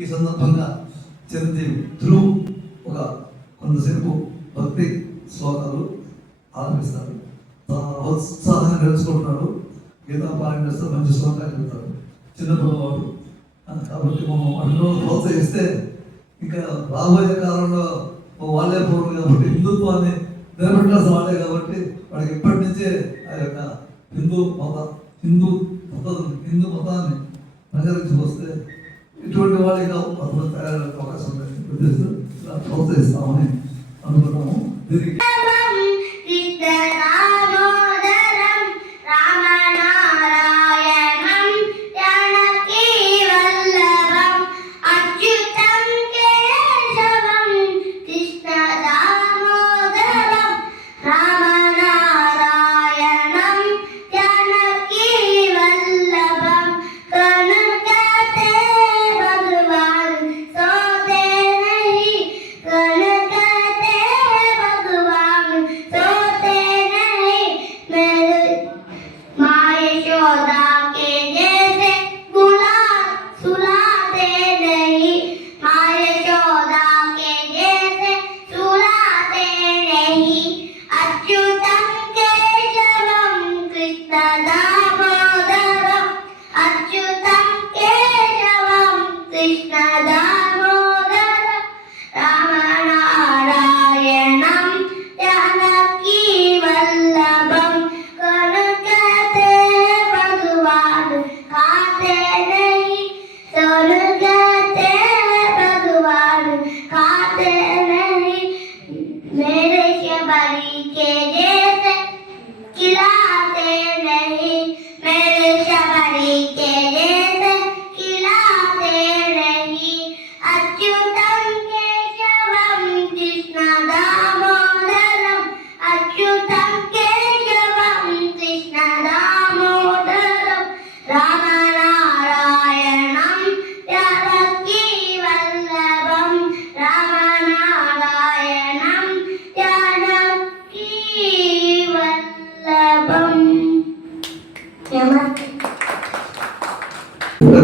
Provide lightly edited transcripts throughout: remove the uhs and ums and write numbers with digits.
ఈ సందర్భంగా చిరంజీవి ధ్రువ్ ఒక కొంతసేపు భక్తి శ్లోకాలు ఆరంభిస్తారు. ఉత్సాహంగా నేర్చుకుంటున్నాడు. గీతా పారాయణ చేస్తే మంచి శ్లోకాలు చెప్తాడు చిన్నపిల్లవాడు. కాబట్టి మనం అందరూ ప్రోత్సహిస్తే ఇంకా రాబోయే కాలంలో వాళ్ళే పూర్వం కాబట్టి హిందుత్వాన్ని నిలబెట్టాల్సిన వాళ్ళే కాబట్టి వాడికి ఇప్పటి నుంచే ఆ యొక్క హిందూ మతాన్ని ప్రజలకు వస్తే ఇటువంటి వాళ్ళకి తయారయ్యే అవకాశం ఉద్దేశం ప్రోత్సహిస్తామని అనుకున్నాము. దీనికి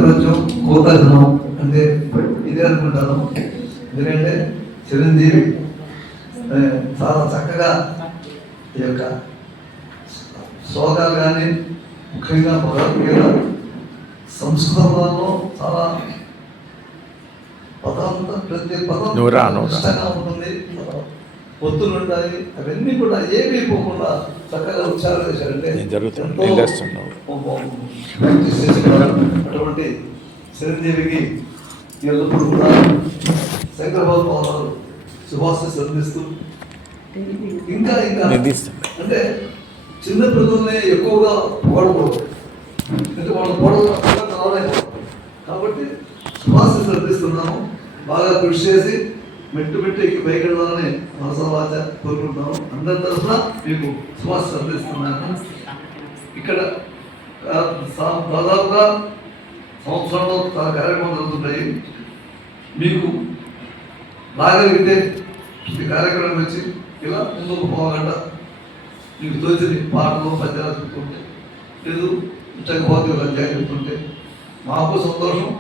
కొంచెం కోతగ్రహం అంటే ఇదే అనుకుంటాను. ఎందుకంటే చిరంజీవి చాలా చక్కగా ఈ యొక్క శ్లోకాలు కానీ ముఖ్యంగా భగవద్గీత సంస్కృతంలో చాలా పదాంతం ప్రతి పదం ఇష్టంగా ఉంటుంది, ఒత్తులు ఉంటాయి. అవన్నీ కూడా ఏమీ పోకుండా చక్కగా ఉచ్చారణ చేశారంటే అటువంటి చిరంజీవికి ఎల్లప్పుడు కూడా శంకరబాబు పవనాలు శుభాశీస్సులు అందిస్తూ ఇంకా అంటే చిన్న పిల్లల్ని ఎక్కువగా పొగడకూడదు, అంటే వాళ్ళు పొగడలేదు కాబట్టి శుభాశీస్సులు అందిస్తున్నాము. బాగా కృషి చేసి మెట్టు ఎక్కి పైకి వెళ్ళాలని మనసవాచ కోరుకుంటున్నాను. అందరి తరఫున మీకు శుభాశీస్సులు అందిస్తున్నాను. ఇక్కడ దాదాపుగా సంవత్సరంలో చాలా కార్యక్రమాలు జరుగుతుంటాయి. మీకు రాగలిగితే ఈ కార్యక్రమం వచ్చి ఇలా ముందుకు పోవాలంట. మీకు తోచిన పాటలు పద్యాలు చెప్తుంటే లేదు చక్కపోతే చెప్తుంటే మాకు సంతోషం.